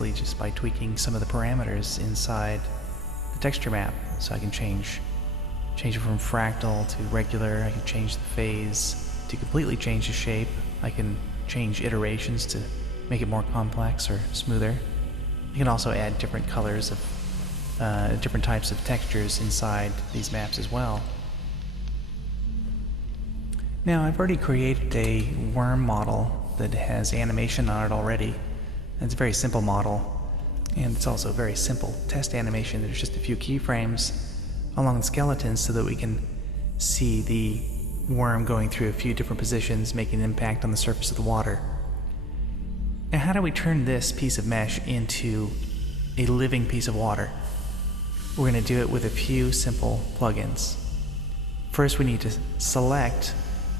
just by tweaking some of the parameters inside the texture map. So I can change it from fractal to regular. I can change the phase to completely change the shape. I can change iterations to make it more complex or smoother. You can also add different colors of different types of textures inside these maps as well. Now, I've already created a worm model that has animation on it already. It's a very simple model, and it's also a very simple test animation. There's just a few keyframes along the skeleton so that we can see the worm going through a few different positions, making an impact on the surface of the water. Now, how do we turn this piece of mesh into a living piece of water? We're going to do it with a few simple plugins. First, we need to select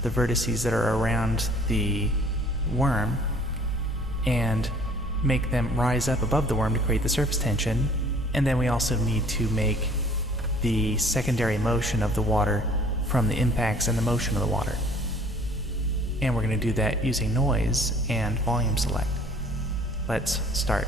the vertices that are around the worm and make them rise up above the worm to create the surface tension. And then we also need to make the secondary motion of the water from the impacts and the motion of the water. And we're going to do that using noise and volume select. Let's start.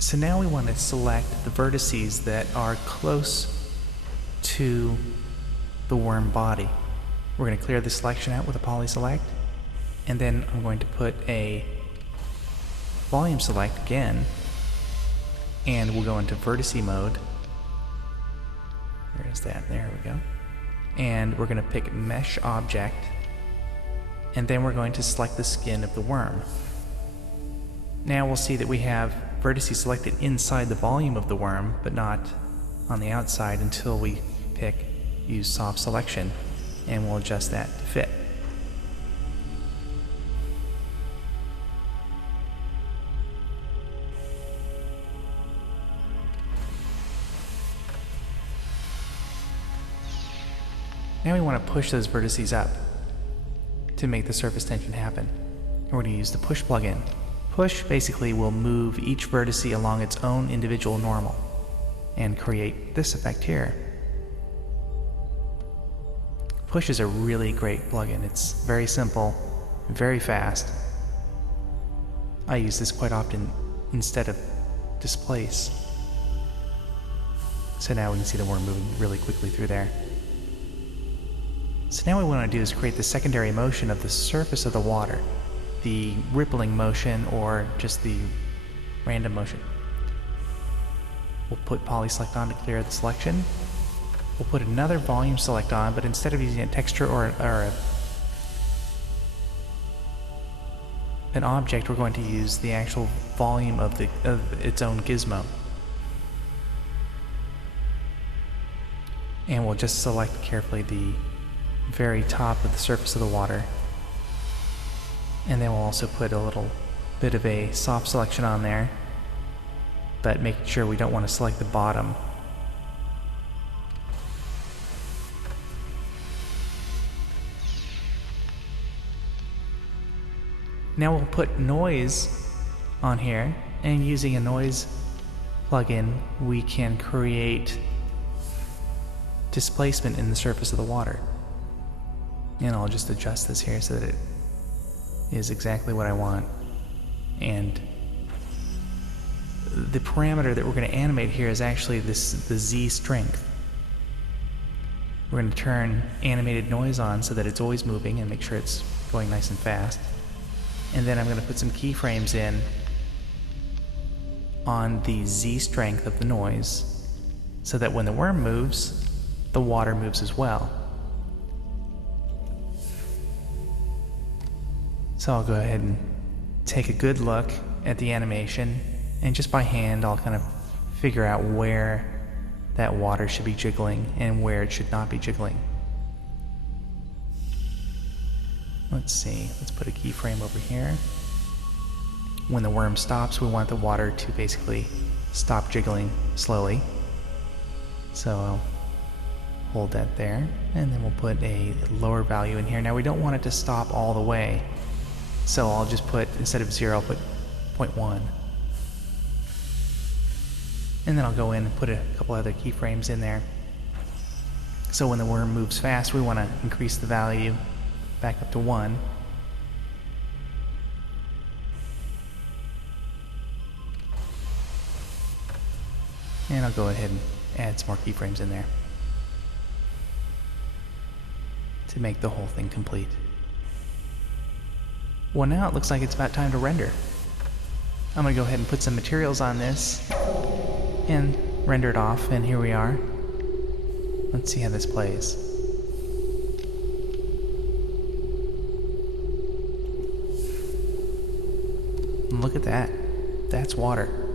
So now we want to select the vertices that are close to the worm body. We're going to clear the selection out with a poly select, and then I'm going to put a volume select again, and we'll go into vertice mode. There's that, there we go. And we're going to pick mesh object, and then we're going to select the skin of the worm. Now we'll see that we have vertices selected inside the volume of the worm, but not on the outside until we pick use soft selection, and we'll adjust that to fit. Now we want to push those vertices up to make the surface tension happen. And we're going to use the push plugin. Push basically will move each vertice along its own individual normal and create this effect here. Push is a really great plugin. It's very simple, very fast. I use this quite often instead of displace. So now we can see the worm moving really quickly through there. So now what we want to do is create the secondary motion of the surface of the water. The rippling motion or just the random motion. We'll put poly select on to clear the selection. We'll put another volume select on, but instead of using a texture or an object, we're going to use the actual volume of its own gizmo. And we'll just select carefully the very top of the surface of the water. And then we'll also put a little bit of a soft selection on there, but making sure we don't want to select the bottom. Now we'll put noise on here, and using a noise plugin, we can create displacement in the surface of the water. And I'll just adjust this here so that it is exactly what I want. And the parameter that we're going to animate here is actually the Z strength. We're going to turn animated noise on so that it's always moving and make sure it's going nice and fast. And then I'm going to put some keyframes in on the Z strength of the noise so that when the worm moves, the water moves as well. So I'll go ahead and take a good look at the animation, and just by hand I'll kind of figure out where that water should be jiggling and where it should not be jiggling. Let's see, let's put a keyframe over here. When the worm stops, we want the water to basically stop jiggling slowly. So I'll hold that there, and then we'll put a lower value in here. Now we don't want it to stop all the way, so I'll just put, instead of 0, I'll put 0.1. And then I'll go in and put a couple other keyframes in there. So when the worm moves fast, we want to increase the value back up to 1. And I'll go ahead and add some more keyframes in there to make the whole thing complete. Well, now it looks like it's about time to render. I'm going to go ahead and put some materials on this and render it off, and here we are. Let's see how this plays. Look at that. That's water.